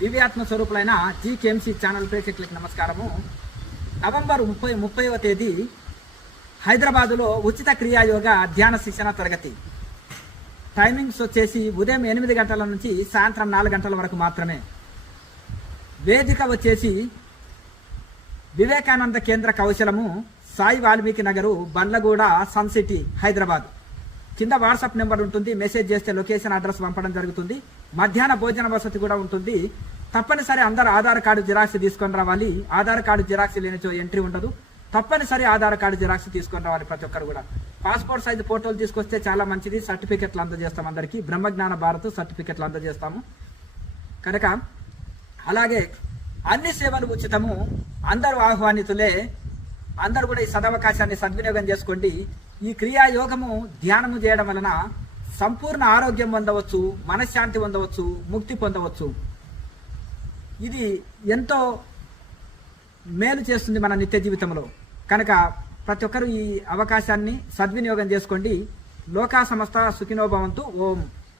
దివ్యాత్మ స్వరూపులైన జీకేఎంసీ ఛానల్ ప్రేక్షకులకు నమస్కారము. నవంబర్ 30వ తేదీ హైదరాబాదులో ఉచిత క్రియాయోగ ధ్యాన శిక్షణ తరగతి. టైమింగ్స్ వచ్చేసి ఉదయం 8 గంటల నుంచి సాయంత్రం 4 గంటల వరకు మాత్రమే. వేదిక వచ్చేసి వివేకానంద కేంద్ర కౌశలము, సాయి వాల్మీకి నగరు, బండ్లగూడ, సన్ సిటీ, హైదరాబాద్. కింద వాట్సాప్ నెంబర్ ఉంటుంది. మెసేజ్ చేస్తే లొకేషన్ అడ్రస్ పంపడం జరుగుతుంది. మధ్యాహ్న భోజన వసతి కూడా ఉంటుంది. తప్పనిసరి అందరూ ఆధార్ కార్డు జిరాక్స్ తీసుకొని రావాలి. ఆధార్ కార్డు జిరాక్స్ లేనిచో ఎంట్రీ ఉండదు. తప్పనిసరి ఆధార్ కార్డు జిరాక్స్ తీసుకొని రావాలి ప్రతి ఒక్కరు కూడా. పాస్పోర్ట్ సైజు ఫోటోలు తీసుకొస్తే చాలా మంచిది. సర్టిఫికెట్లు అందజేస్తాం అందరికీ. బ్రహ్మజ్ఞాన భారత్ సర్టిఫికెట్లు అందజేస్తాము కనుక. అలాగే అన్ని సేవలు ఉచితము. అందరూ ఆహ్వానితులే. అందరూ కూడా ఈ సదవకాశాన్ని సద్వినియోగం చేసుకోండి. ఈ క్రియాయోగము ధ్యానము చేయడం వలన సంపూర్ణ ఆరోగ్యం పొందవచ్చు, మనశ్శాంతి పొందవచ్చు, ముక్తి పొందవచ్చు. ఇది ఎంతో మేలు చేస్తుంది మన నిత్య జీవితంలో. కనుక ప్రతి ఒక్కరూ ఈ అవకాశాన్ని సద్వినియోగం చేసుకోండి. లోకా సమస్త సుఖినో భవంతు. ఓం.